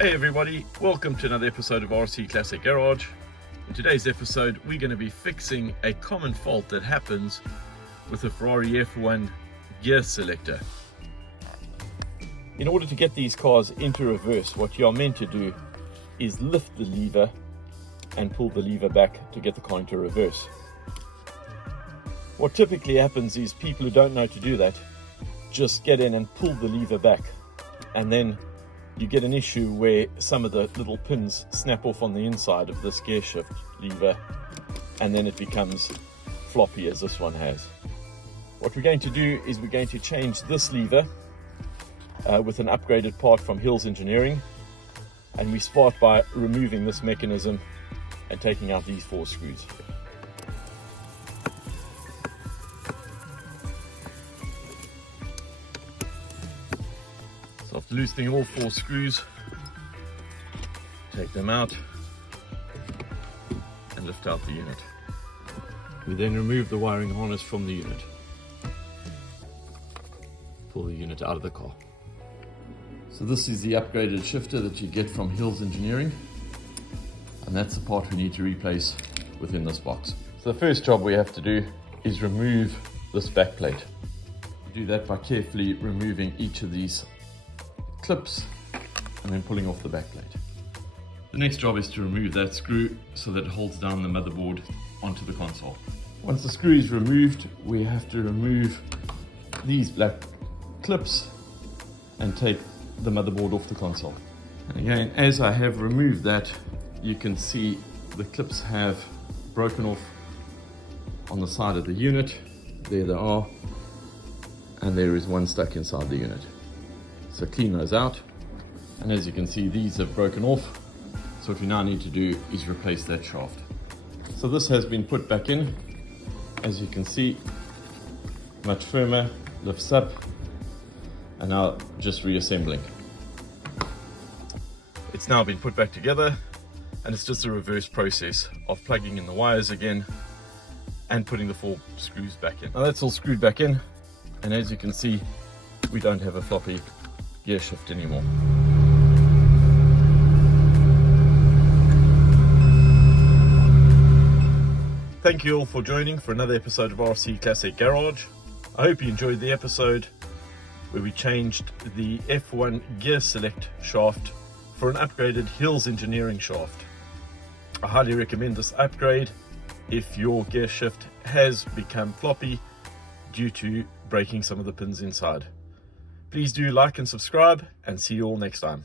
Hey everybody, welcome to another episode of RC Classic Garage. In today's episode we're going to be fixing a common fault that happens with the Ferrari F1 gear selector. In order to get these cars into reverse, what you're meant to do is lift the lever and pull the lever back to get the car into reverse. What typically happens is people who don't know to do that just get in and pull the lever back, and then you get an issue where some of the little pins snap off on the inside of this gear shift lever, and then it becomes floppy as this one has. What we're going to do is we're going to change this lever with an upgraded part from Hills Engineering, and we start by removing this mechanism and taking out these 4 screws. So after loosening all 4 screws, take them out and lift out the unit. We then remove the wiring harness from the unit. Pull the unit out of the car. So this is the upgraded shifter that you get from Hills Engineering, and that's the part we need to replace within this box. So the first job we have to do is remove this back plate. We do that by carefully removing each of these clips and then pulling off the back plate. The next job is to remove that screw so that it holds down the motherboard onto the console. Once the screw is removed, we have to remove these black clips and take the motherboard off the console. And again, as I have removed that, you can see the clips have broken off on the side of the unit. There they are, and there is one stuck inside the unit. So clean those out, and as you can see, these have broken off. So what we now need to do is replace that shaft. So this has been put back in, as you can see, much firmer, lifts up, and now just reassembling. It's now been put back together, and it's just a reverse process of plugging in the wires again and putting the 4 screws back in. Now that's all screwed back in, and as you can see, we don't have a floppy gear shift anymore. Thank you all for joining for another episode of RC Classic Garage. I hope you enjoyed the episode where we changed the F1 gear select shaft for an upgraded Hills Engineering shaft. I highly recommend this upgrade if your gear shift has become floppy due to breaking some of the pins inside. Please do like and subscribe, and see you all next time.